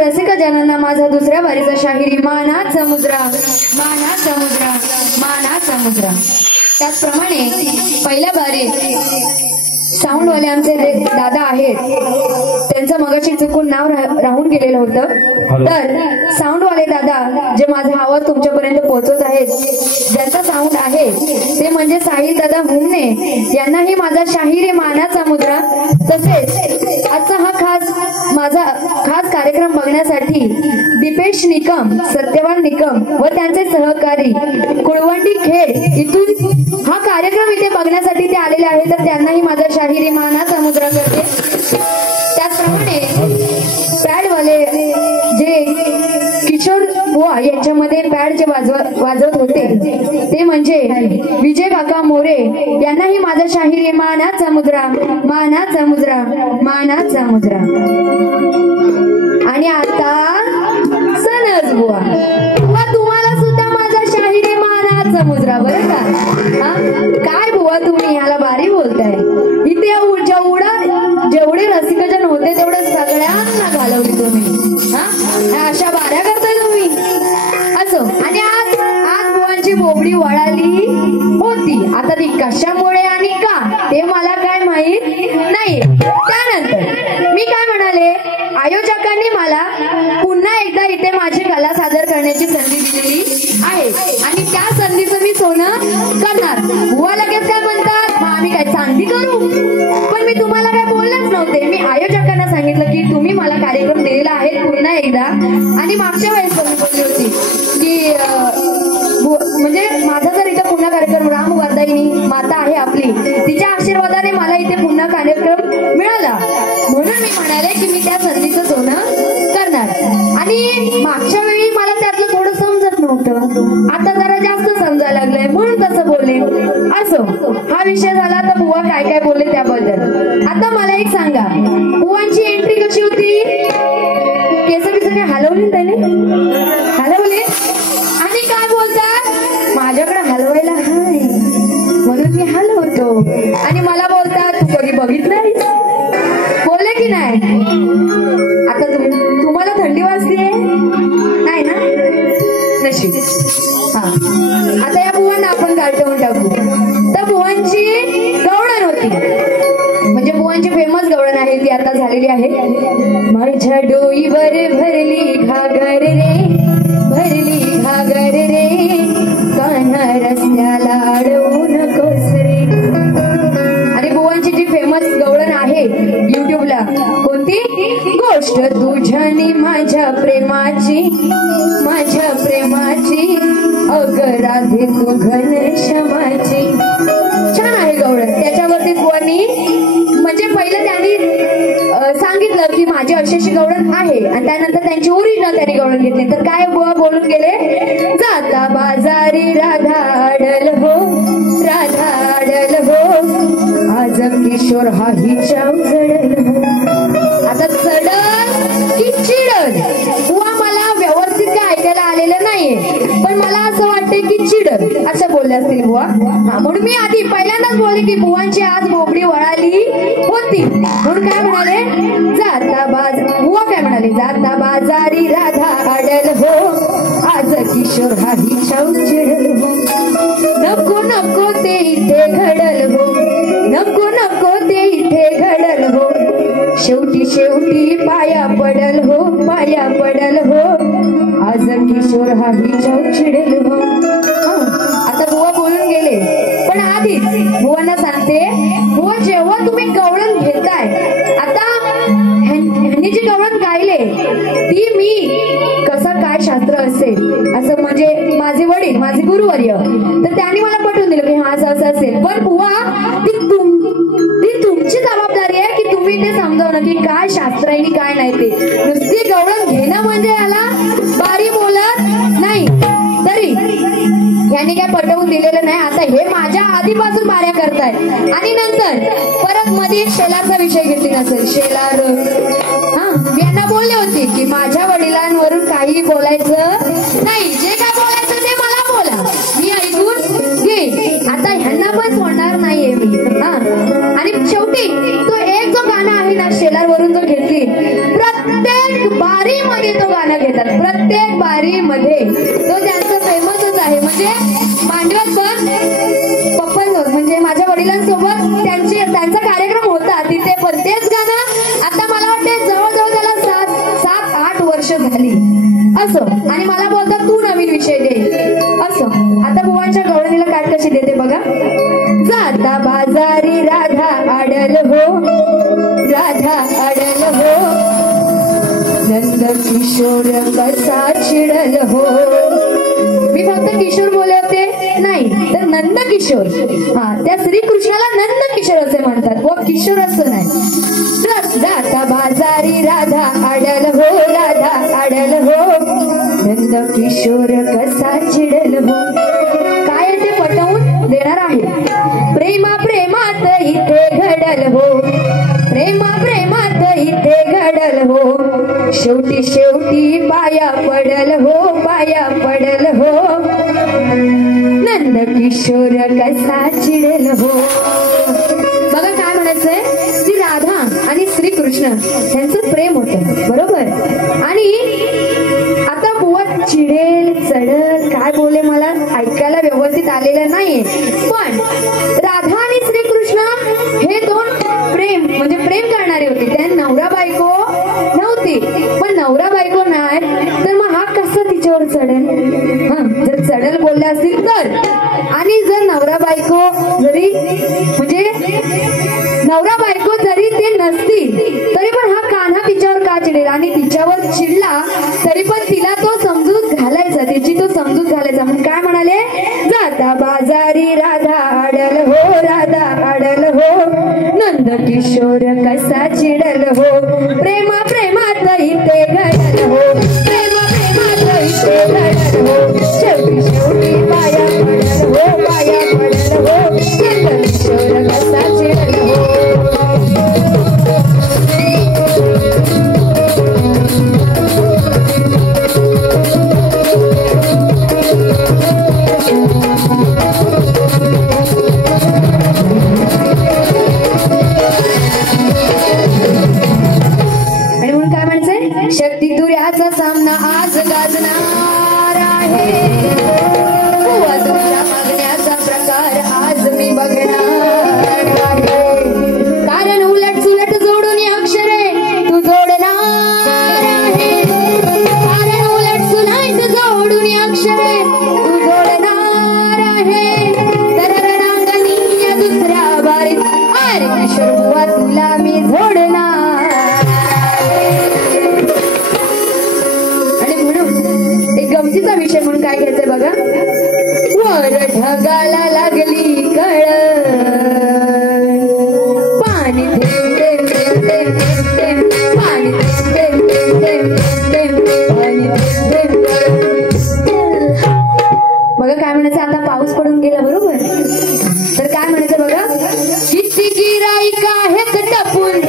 रसिक जनांना माझा दुसऱ्या बारीचा शाहिरी मानाचा मुद्रा, मानाचा मुद्रा, मानाचा मुद्रा. त्याचप्रमाणे पहिल्या बारीत साऊंडवाले आमचे दादा आहेत, त्यांचं मगाशी चुकून नाव राहून गेलेलं होतं. तर साऊंडवाले दादा जे माझा आवाज तुमच्यापर्यंत पोहोचवत आहेत, ज्यांचा साऊंड आहे ते म्हणजे साहिल दादा हुमने, यांनाही माझा शाहिरी मानाचा मुद्रा. तसेच आजचा हा माझा खास कार्यक्रम बघण्यासाठी दीपेश निकम, सत्यवान निकम व त्यांचे सहकारी कुळवंडी खेड इथून हा कार्यक्रम इथे बघण्यासाठी ते आलेले आहेत, तर त्यांनाही माझा शाहिरी मानाचा मुद्रा करते. त्याचप्रमाणे पॅडवाले जे किशोर बुवा यांच्यामध्ये पॅड जे वाजवत होते ते म्हणजे विजय काका मोरे, यांनाही माझा शाहिरी मानाचा मुद्रा, मानाचा मुद्रा, मानाचा मुद्रा. आणि आता सनज बुवा, तुम्हाला सुद्धा माझा शाहिरी मानाचा मुद्रा. बरं का? काय बुवा तुम्ही ह्याला भारी बोलताय. इथे जेवढे रसिकजन होते तेवढे सगळ्यांना घालवली तुम्ही. अशा बाऱ्या करताय तुम्ही. असो. आणि आज बुवांची बोबडी वळाली होती. आता ती कशामुळे आणि का ते मला काय माहित नाही. त्यानंतर मी काय म्हणाले, आयोजकांनी मला पुन्हा एकदा इथे माझी कला सादर करण्याची संधी दिलेली आहे आणि त्या संधीचं मी सोनं करणार. बुवा लगेच काय म्हणतात, आम्ही काय चांदी करू. पण मी तुम्हाला काय बोललेच नव्हते. मी आयोजकांना सांगितलं की तुम्ही मला कार्यक्रम दिलेला आहे पुन्हा एकदा. आणि मागच्या वेळेस मी बोलली होती की म्हणजे माझा जर इथे पुन्हा कार्यक्रम, राम वरदायिनी माता आहे आपली, तिच्या आशीर्वादाने मला इथे पुन्हा कार्यक्रम मिळाला, म्हणून मी म्हणाले की मी त्या संधीचं सोनं करणार. आणि मागच्या वेळी मला त्यातलं थोडं समजत नव्हतं, आता जरा जास्त समजायला लागलंय म्हणून तसं बोलले. असो, हा विषय झाला. तर बुवा काय काय बोलले त्याबद्दल. आता मला एक सांगा, बुवांची एंट्री कशी होती? केसरी हलवली त्याने, हलवले आणि काय बोलतात, माझ्याकडे हलवायला हाय म्हणून मी हलवतो. आणि मला बोलतात तू कधी बघितलंय, बोलले की नाही. आता तुम्हाला थंडी वाजते नाही ना, नशीब. आता या बुवांना आपण गाठवून टाकू. तर बुवांची गवळण होती, म्हणजे बुवांची फेमस गवळण आहे ती आता झालेली आहे. माझ्या डोईवर भरली घागर रे, भरली घागर रे, कान्हा रस्त्याला अडवू नकोस रे. आणि बुवांची जी फेमस गवळण आहे युट्यूबला, कोणती गोष्ट तुझ्यानी माझ्या प्रेमाची, माझ्या प्रेमाची, अग राधे तू घनश्यामाची. छान आहे गवळण. त्याच्यावरती बुवांनी म्हणजे पहिलं त्यांनी सांगितलं की माझी अशी गवळण आहे आणि त्यानंतर त्यांची ओरिजिनल त्यांनी गवळण घेतली. तर काय बुवा बोलून गेले, जाता बाजारी राधा आडल हो, राधा आडल हो, आज किशोर हा हिच्या जडल हो. आता चढल की चिडल, बुवा मला व्यवस्थित काय ऐकायला आलेलं नाहीये, पण मला असं वाटतंय की चिडल असं बोलले असतील बुवा. म्हणून मी आधी पहिल्यांदाच बोलले की बुवांची आज बोबडी वळाली होती. म्हणून काय म्हणाले, जाता बुवा काय म्हणाले, जाता बाजारी राधा आडल हो, आज किशोर हा हिच्या चिडल हो. नको नको ते इथे घडल हो, नको नको ते इथे घडल हो, शेवटी शेवटी पाया पडल हो, पाया पडल हो, आज किशोर हा हिच्या चिडल हो. आता बुवा बोलून गेले, पण आधीच बुवांना सांगते, बुवा जेव्हा तुम्ही गवळण घेताय, आता ह्यांनी जी गवळण गायले ती मी कसं काय शास्त्र असेल असं, म्हणजे माझे वडील, माझे गुरुवर्य, तर त्यांनी मला पटवून दिलं की हा असं असेल. पण बुवा ती तुमची जबाबदारी आहे की तुम्ही ते समजावणं की काय शास्त्र आहे आणि काय नाही. ते नुसती गवळण घेणं म्हणजे याला बारी बोलत नाही. तरी यांनी काय पटवून दिलेलं नाही. आता हे माझ्या आधीपासून बाऱ्या करताय आणि नंतर परत मध्ये शेलारचा विषय घेतली नसेल. शेलार यांना बोलले होते की माझ्या वडिलांवरून काही बोलायचं नाही, जे काय बोलायचं ते मला बोला, मी ऐकून घे. आता ह्यांना पण सोडणार नाहीये मी. आणि शेवटी तो एक जो गाणं आहे ना शेलार वरून जो घेतली, प्रत्येक बारीमध्ये माझ्यासोबत त्यांचा कार्यक्रम होता तिथे, पण तेच गाणं आता मला वाटते जवळजवळ त्याला 7-8 वर्ष झाली असं, आणि मला बोलतात तू नवीन विषय दे असं. आता बुवांच्या गवळणीला काट कशी देते बघा. जाता बाजारी राधा आडल हो, राधा आडल हो, नंद किशोर कसा चिडल हो. मी फक्त किशोर बोलले होते नाही तर नंद किशोर. हा, त्या श्रीकृष्णाला नंद किशोर असे म्हणतात व किशोर असं नाही. जाता बाजारी राधा आडल हो, राधा आडल हो, नंद किशोर कसा चिडल हो. काय ते पटवून देणार आहे. प्रेमा प्रेमात इथे घडल हो, प्रेमा प्रेमात इथे घडल हो, शेवटी शेवटी पाया पडल हो, पाया पडल हो, नंद किशोर कसा चिडल हो. बघा काय म्हणायचंय, ती राधा आणि श्रीकृष्ण यांचं प्रेम होतं बरोबर. आणि आता बुवा चिडेल चढल काय बोले मला ऐकायला व्यवस्थित आलेलं नाही, पण राधा आणि श्रीकृष्ण हे दोन प्रेम म्हणजे प्रेम करणारे होते. त्या नवरा बायको नव्हती, पण नवरा बायको नाही तर मग हा कसा तिच्यावर चढेल. हा, जर चढल बोलले असतील तर. आणि जर नवरा बायको जरी म्हणजे नवरा बायको जरी ते नसतील तरी पण हा कान्हा तिच्यावर का चिडेल, आणि तिच्यावर चिडला तरी पण तिला तो समजूत घालायचा, तिची तो समजूत घालायचा. म्हणून काय म्हणाले, जाता बाजारी राधा आडल हो, राधा आडल हो, नंद किशोर कसा चिडल हो, प्रेमा प्रेमात इथे घडल हो, प्रेमा प्रेमात इथे घडल हो, शेवटी शेवटी पाया पडल हो, पाया पडल हो, नंद किशोर कसा चिडल हो. शक्ती तुर्याचा सामना आज गाजणार आहे, बुवा तुझ्या मागण्याचा प्रकार आज मी बघणार आहे, कारण उलट सुलट जोडून अक्षरे तू जोडणार आहे, कारण उलट सुलट जोडून अक्षरे तू जोडणार आहे, तर रणांगणी दुसऱ्या बारीत अरे किशोर बुवा तुला मी जोडणार. गमतीचा विषय म्हणून काय घ्यायचंय बघा. वर ढगाला लागली कळ, पाणी थेंब थेंब थेंब थेंब थेंब, पाणी थेंब थेंब थेंब थेंब थेंब, पाणी थेंब थेंब. बघा काय म्हणायचं, आता पाऊस पडून गेला बरोबर, तर काय म्हणायचं बघा. किती गिराईक आहेत टपून,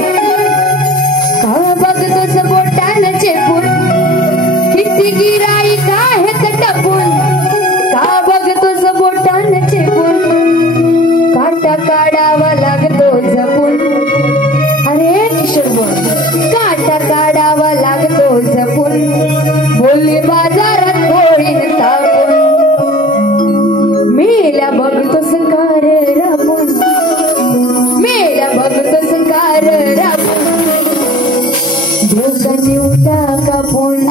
का बघतोस बोटानं चेपून, किती गिराईक आहेत टपून, का बघतोस बोटानं चेपून, काटा काढावा लागतो जपून, अरे किशोर बोल काटा काढावा लागतो जपून, बोलली बाजारात होळीन तापून, मेल्या बघतोस कार राबून, मेल्या बघतोस कार राबून, धोका निवटा कापून,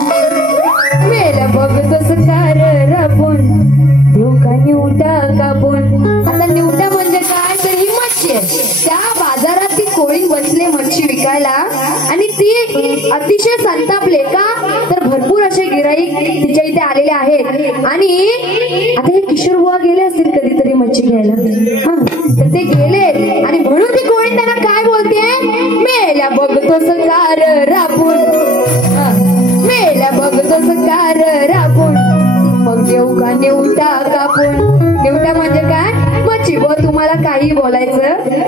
मेल्या बघतोस कार राबून, धोका निवटा कापून. आता निवटा म्हणजे काय, तर ही मच्छी आहे. त्या बाजारात ती कोळी बसले मच्छी विकायला आणि ती अतिशय संतापले का, तर भरपूर असे गिराईक तिच्या इथे आलेले आहेत. आणि आता हे किशोर बुवा गेले असतील कधीतरी मच्छी घ्यायला, हा तर ते गेले आणि म्हणून ती कोळी त्यांना काय बोलते, मेल्या बघतोस कार राबून, मेल्या बघतोस कार राबून, मग देऊ का निवटा कापून. निवटा म्हणजे काय, मच्छी. बुवा तुम्हाला काही बोलायचं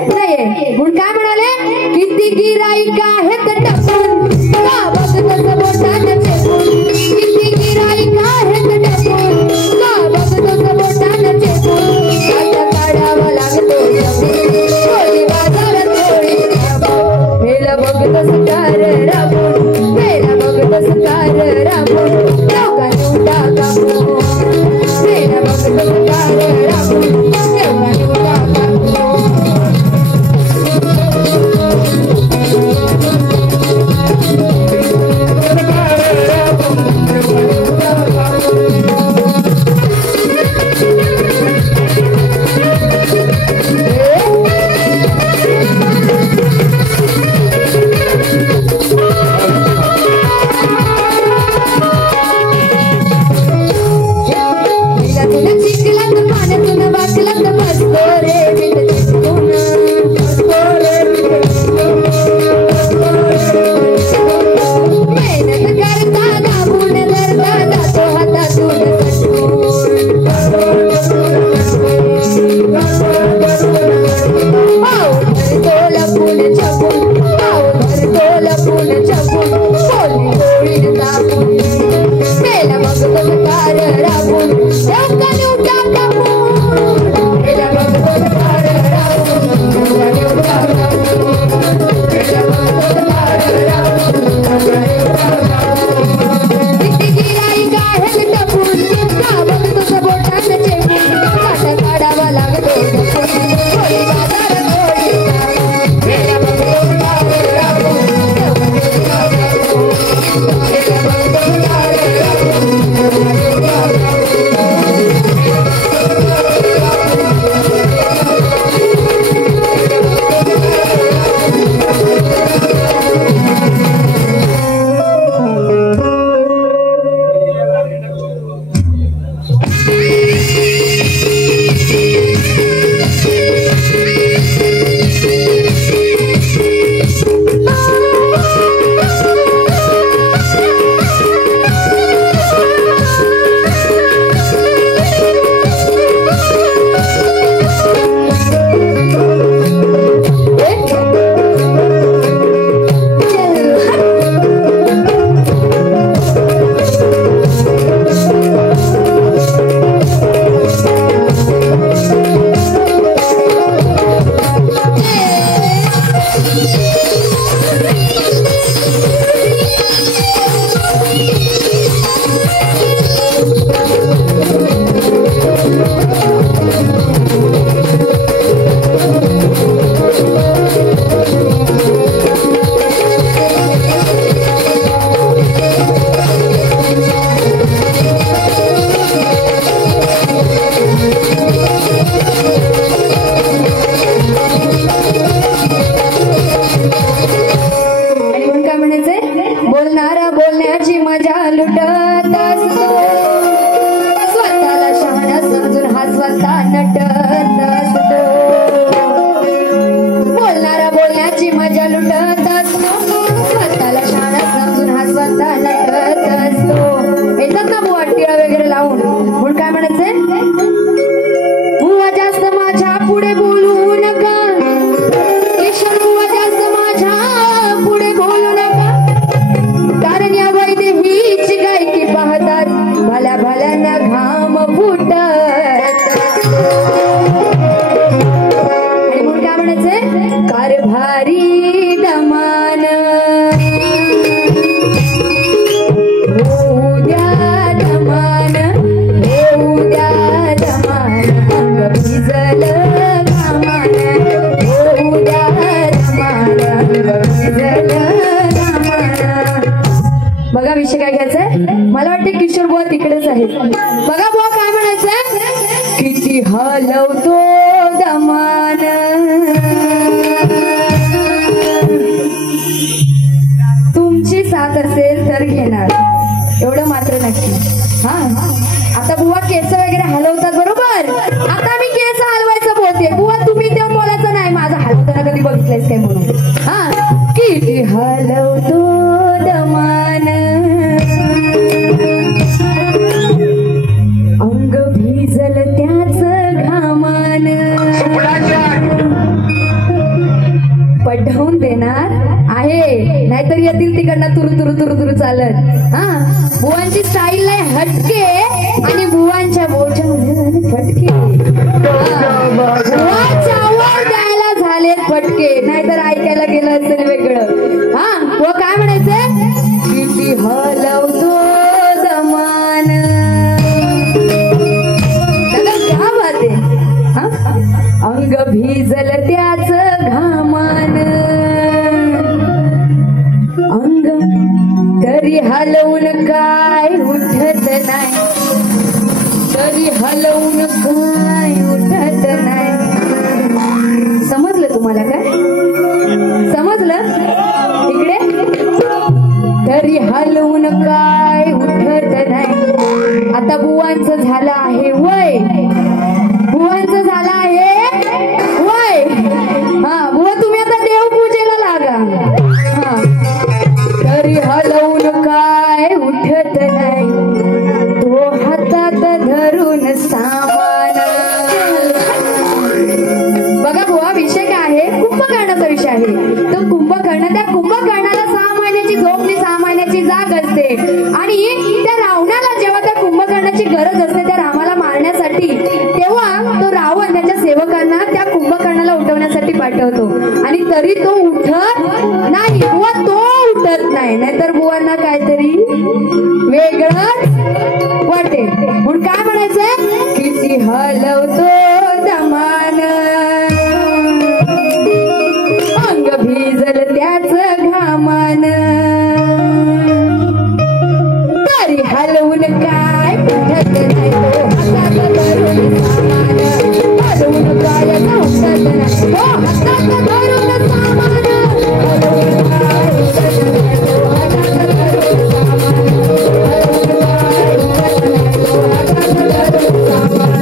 नाहीये. म्हणून काय म्हणाले, किती गिराईक आहेत टपून, का बघतोस बोटानं चेपून, किती गिराईक आहेत टपून, का बघतोस बोटानं चेपून, काटा काढावा लागतो कोळी बाजारात होळी, मेला बघतोस कार राबून, मेला बघतोस कार राबून, डोका निवटा कापून, मेला बघतोस कार राबून, डोका निवटा कापून. कारभारी दमान होऊ द्या दमान, होऊ द्या दमान, अंग भिजल घामान, होऊ द्या दमान, अंग भिजल घामान. बघा विषय काय घ्यायचंय, मला वाटते किशोर बुवा तिकडेच आहेत. बघा बुवा काय म्हणायचंय, किती हलवतो दमान, तुमची साथ असेल तर घेणार, एवढं मात्र नक्की. हा आता बुवा केस वगैरे हलवतात बरोबर, आता मी केस हलवायचं बोलते, बुवा तुम्ही ते बोलायचं नाही माझं हलवताना कधी बघितलंयस काय म्हणून. हा किती हलवतो दमान, अंग भिजल त्याच घामान, पढवून देणार आहे, नाहीतर येतील तिकडनं तुरु तुरु तुरु तुरु चालत. हा बुवांची स्टाईल नाही हटके आणि बुवांच्या बोलच्या फटके, बुवाच्यावर द्यायला झालेत फटके, नाहीतर ऐकायला गेलं असेल वेगळं. हा व काय म्हणायचंय, किती हलवतो दमान, क्या बात आहे. हा अंग भिजल त्याच घामान, अंग तरी हलवून काय उठत नाही, तरी हलवून काय उठत नाही. समजलं तुम्हाला काय, समजलं इकडे, तरी हलवून काय उठत नाही. आता बुवांचं झालं आहे वय, बुवांचं झालं आहे वय. हा बुवा तुम्ही आता देवपूजेला लागा. हा तरी हलवून काय उठत नाही, तो हातात धरून सामान. बघा बुवा विषय काय आहे, कुंभकर्णाचा विषय आहे. तो कुंभकर्ण, त्या कुंभकर्णाला 6 महिन्याची झोपली, 6 महिन्याची जाग असते आणि त्या रावणाला जेव्हा त्या कुंभकर्णाची गरज असते त्या रामाला मारण्यासाठी, तेव्हा तो रावण त्याच्या सेवकांना त्या कुंभकर्णाला उठवण्यासाठी पाठवतो आणि तरी तो उठत नाही. बुवा तो उठत नाही, नाहीतर बुवांना काहीतरी वेगळंच वाटेल. म्हणून काय म्हणायचंय, किती हलवतो दमान, अंग भिजल त्याच घामान, तरी हलवून काय उठत नाही, तो हातात धरून सामान, हलवून काय उठत नाही, तो हातात धरून सामान, हलवून काय उठत नाही, तो हातात धरून सामान, हलवून काय उठत नाही, तो हातात धरून सामान.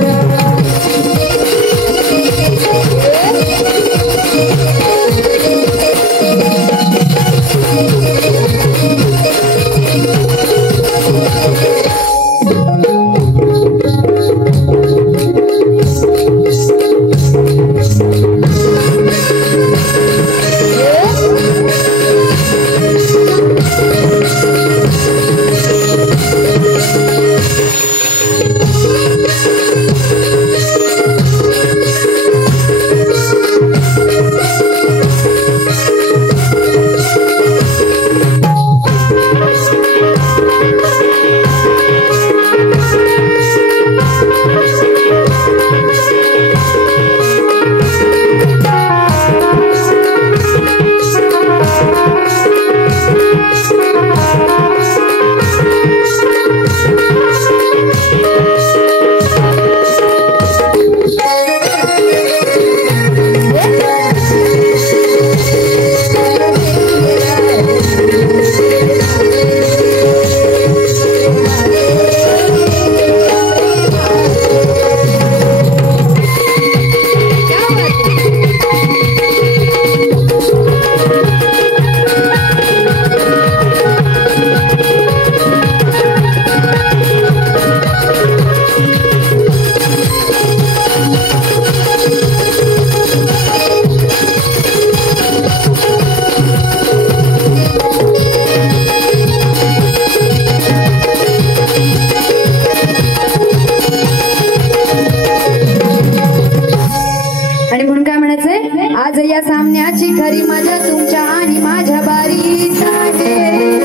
याची खरी मजा तुमच्या आणि माझ्या बारीत आहे,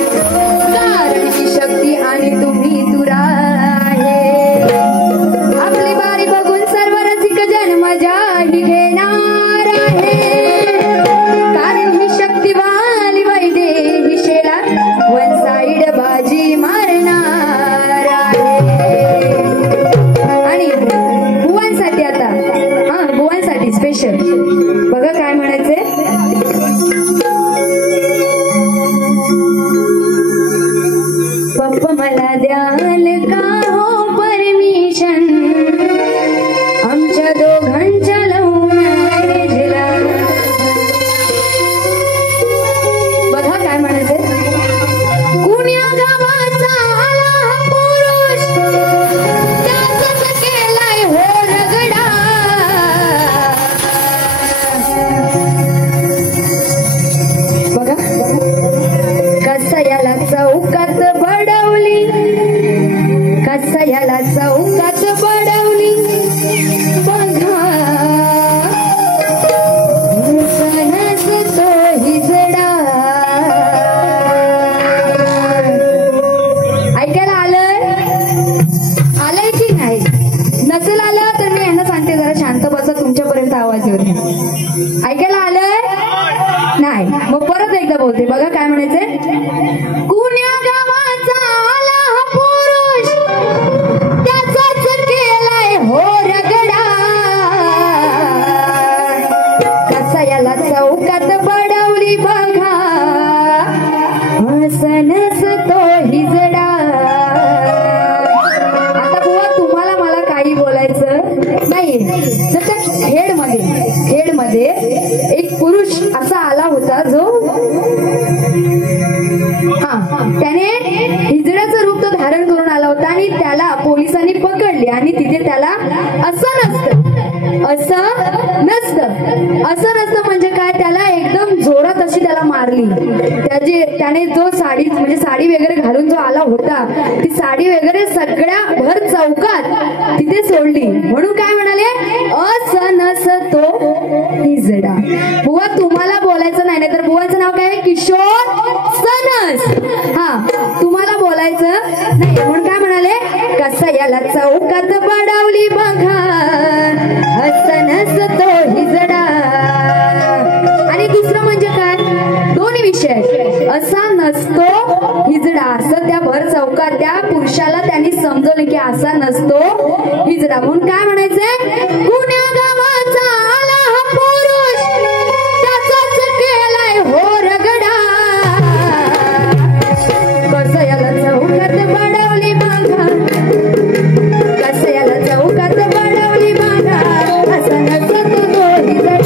कारण ही शक्ती आणि तुम्ही दूर आहे. आपली बारी बघून सर्व रसिक जन मजा ही घेणार आहे, कारण ही शक्ती वाली वैदे दिशेला वन साइड बाजी मारणार आहे. आणि बुवांसाठी आता बुवांसाठी स्पेशल बघा काय म्हणायचंय. पप्पा मला द्याल का हो परमिशन आमच्या दोघांच्या लव्ह मॅरेजला. बघा काय म्हणायचंय. कुण्या गावाचा आला पुरुष त्याचाच केलाय हो रगडा. बघा कसा याला चौकात बडवली, कसा याला चौकात बडवली. बघा सणस तो हिजडा. ऐकायला आलंय की नाही. नसेल आलं तर मी यांना सांगते जरा शांत बसा, तुमच्यापर्यंत आवाज येऊ दे. ऐकायला आलंय नाही मग परत एकदा बोलते. बघा काय म्हणायचंय. कुण्या गावाचा आला हा पुरुष त्याचाच केलाय हो रगडा. कसा याला चौकात बडवली बघा सणस तो हिजडा. आता बुवा तुम्हाला मला काही बोलायचं नाही. जसं खेडमध्ये एक पुरुष असा आला होता जो त्याने हिजड्याचं रूप तो धारण करून आला होता आणि त्याला पोलिसांनी पकडले आणि तिथे त्याला असं नसतं म्हणजे काय, त्याला एकदम जोरात अशी त्याला मारली. त्याने जो साडी म्हणजे साडी वगैरे घालून जो आला होता ती साडी वगैरे सगळ्या भर चौकात तिथे सोडली. म्हणून काय म्हणाले असं नसतो हिजडा. बुवा तुम्हाला बोलायचं नाही तर बुवाचं नाव काय किशोर सनस. तुम्हाला बोलायचं नाही म्हणून काय म्हणाले कसा याला चौकात बडवली बघा असं नसतो हिजडा. आणि दुसरं म्हणजे काय दोन्ही विषय असा नसतो हिजडा. असं त्या भर चौकात त्या पुरुषाला त्यांनी समजवलं की असा नसतो हिजडा. म्हणून काय म्हणायचंय. कुण्या गावाचा आला हा पुरुष त्याचाच केलाय हो रगडा. कसं याला चौकात बडवली बघा, कसं याला चौकात बडवली बघा असं नसतो हिजडा.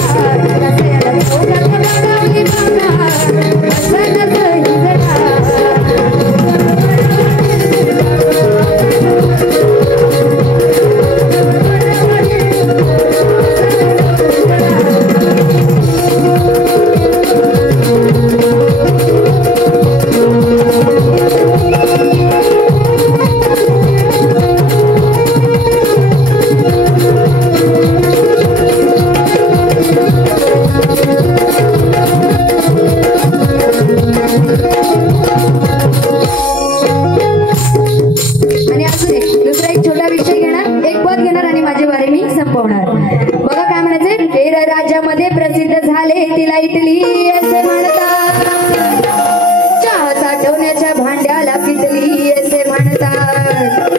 कसं याला चौकात बडवली बघा असं नसतो हिजडा. राज्यामध्ये प्रसिद्ध झाले तिला इटली असे म्हणतात. चहा साठवण्याच्या भांड्याला किटली असे म्हणतात.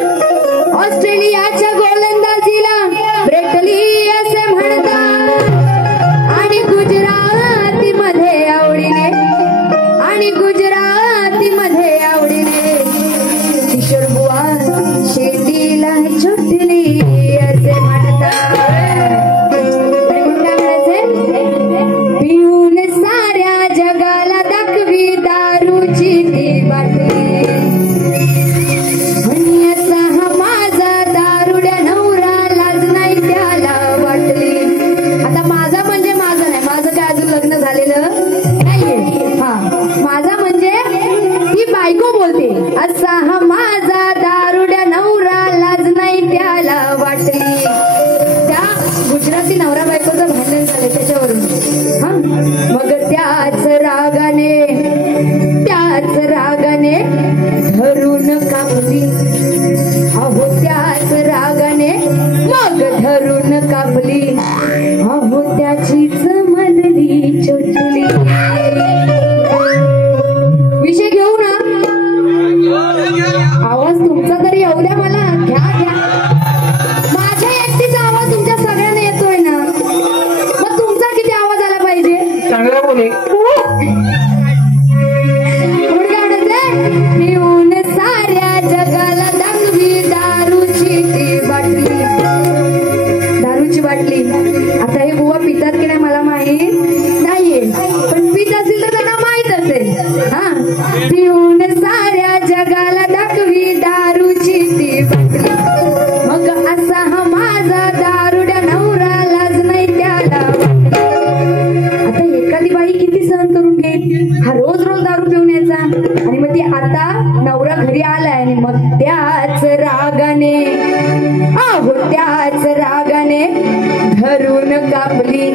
ऑस्ट्रेलियाच्या गोलंदाजीला ब्रेटली असे म्हणतात. आणि गुजरातीमध्ये आवडीने किशोर बुवा शेतीला छोटली असे म्हणतात. पिऊन साऱ्या जग रागाने त्याच रागाने धरून कापली, अहो त्याच रागाने मग धरून कापली, अहो त्याचीच मधली चोचली. विषय घेऊ ना, आवाज तुमचा तरी येऊ द्या मला. घ्या घ्या, माझ्या एकटीचा आवाज तुमच्या सगळ्यांना येतोय ना, मग तुमचा किती आवाज आला पाहिजे. चांगला बोले. पिऊन साऱ्या जगाला दाखवी दारूची ती बाटली, दारूची बाटली. आता हे बुवा पितात की नाही मला माहित नाहीये, पण पित असेल तर त्यांना माहित असेल. हा, पिऊन साऱ्या जगाला दाखवी दारूची ती बाटली, मग असा हा माझा दारुड्या नवरा लाज नाही त्याला. आता एखादी बाई किती सहन करून घेईल, हा रोज रोज दारू पिऊन यायचा, आणि मग ती आता नवरा घरी आलाय आणि मग त्याच रागाने, अहो त्याच रागाने धरून कापली,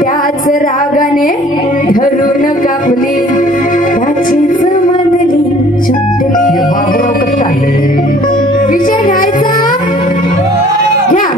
त्याच रागाने धरून कापली, त्याचीच मधली चुटली. विषय घ्यायचा. घ्या.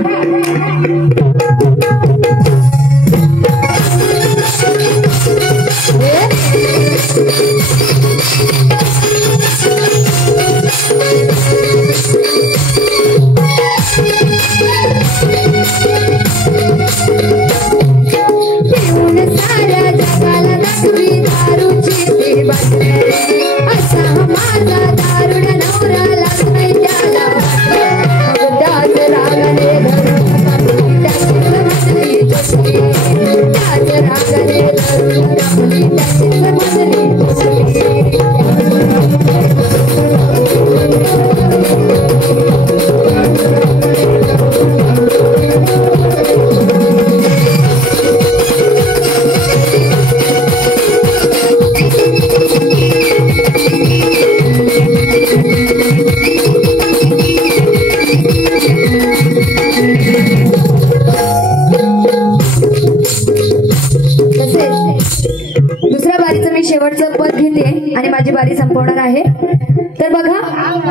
पिऊन साऱ्या जगाला दाखवी दारूची ती बाटली, असा माझा दारुड्या नवरा लाज नाही त्याला. मग त्याच रागाने धरून कापली, त्याचीच मधली चोचली, त्याच रागाने धरून कापली, त्याचीच मधली चोचली. दुसऱ्या बारीचं मी शेवटचं पद घेते आणि माझी बारी संपवणार आहे. तर बघा,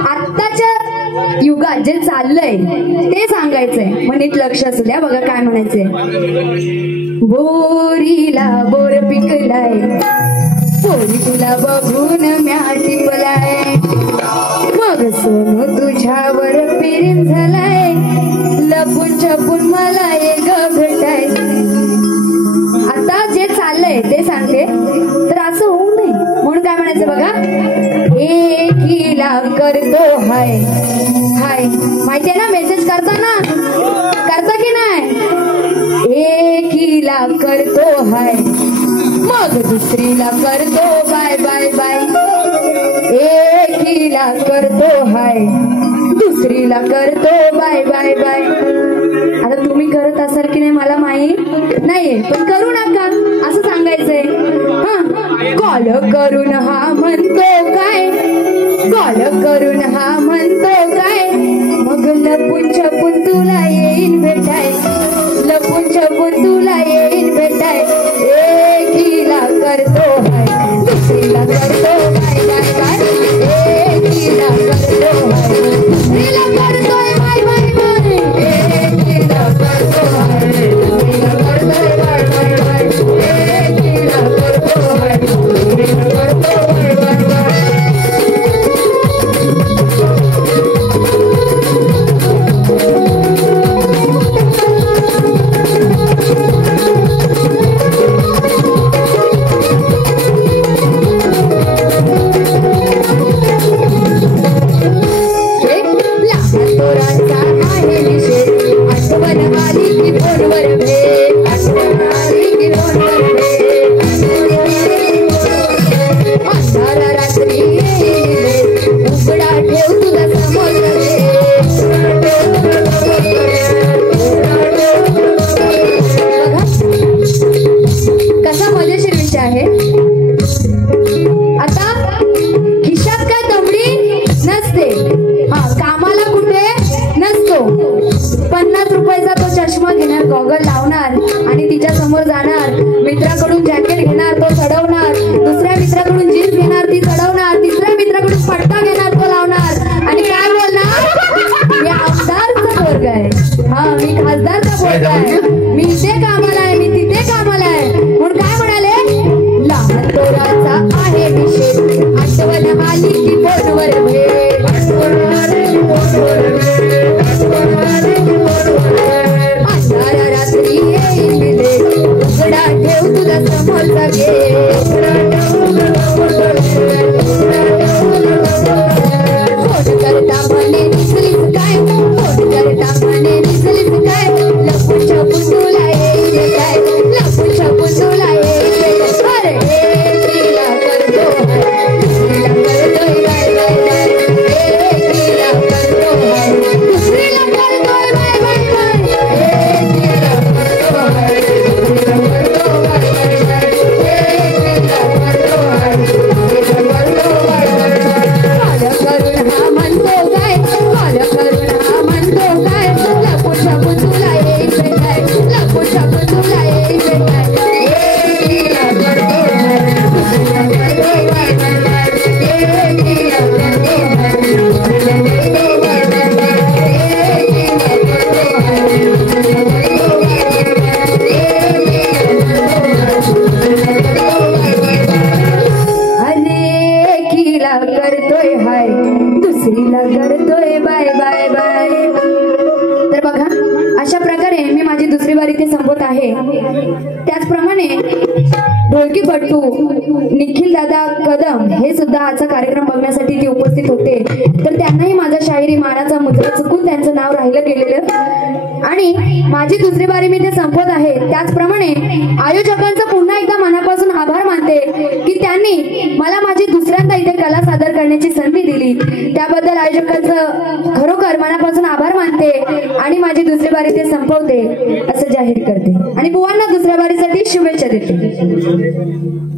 आत्ताच्या युगात जे चाललंय ते सांगायचंय, मग नीट लक्ष असू द्या. बघा काय म्हणायचंय. बोरीला बोर पिकलाय, पोरी तुला बघून म्या टिपलाय, मग सोनू तुझ्यावर प्रेम झालाय, लपून छपून मला एक भेटाय. आता जे चाललंय ते सांगते, तर असं होऊ नये म्हणून काय म्हणायचं बघा. एकीला करतो हाय हाय, माहितीये ना मेसेज करताना, करता की नाही. एकीला करतो हाय, मग दुसरीला करतो बाय बाय बाय. एकीला करतो हाय, दुसरीला करतो बाय बाय बाय. आता तुम्ही करत असाल की नाही मला माहित नाहीये, पण करू नका असं सांगायचंय. हा, कॉल करून हा म्हणतो काय, कॉल करून हा म्हणतो काय, मग लपून छपून तुला येईन भेटाय, लपून छपून तुला येईन भेटाय. एकीला करतो हाय, दुसरीला करतो बाय बाय बाय. एकीला करतो हाय, दुसरीला करतोय बाय बाय बाय. एकीला करतो हाय, दुसरीला करतोय बाय बाय बाय. एकीला करतो हाय, दुसरीला करतो बाय बाय बाय. गॉगल लावणार आणि तिच्या समोर जाणार, मित्राकडून जॅकेट घेणार, तो चढवणार. तुझा समोरचा घे फोन करता म्हणे निसलीस काय फोन करता म्हणे निसलीस काय लपून छपून तुला येईल काय लपून छपून तुला येईल अरे तिला करतो करतोय बाय बाय बाय तिला करतो दुसरीला करतोय बाय बाय बाय तिला करतो करून हा म्हणतो काय करून हा म्हणतो काय लपून छपून तुला येईल काय लपून छपून तुला येईल काय तिला करतो करतोय हाय दुसरीला करतोय बाय बाय बाय. तर बघा अशा प्रकारे मी माझी दुसरी वारी इथे संपवत आहे. त्याचप्रमाणे ढोलकीपट्टू निखिल दादा कदम हे सुद्धा आजचा कार्यक्रम बघण्यासाठी ते उपस्थित होते. तर त्यांनाही माझा शाहिरी मानाचा मुद्रा चुकून त्यांचं नाव राहिलं गेलेलं आणि माझी दुसरी वारी मी ते संपवत आहे. त्याचप्रमाणे आयोजकांचा पुन्हा एकदा मनापासून आभार मानते की त्यांनी मला माझी दुसऱ्यांदा इथे कला सादर करण्याची संधी दिली. त्याबद्दल आयोजकांचं खरोखर मनापासून आभार मानते आणि माझी दुसरी वारी ते संपवते असं जाहीर करते आणि बुवांना दुसऱ्या वारीसाठी शुभेच्छा देते.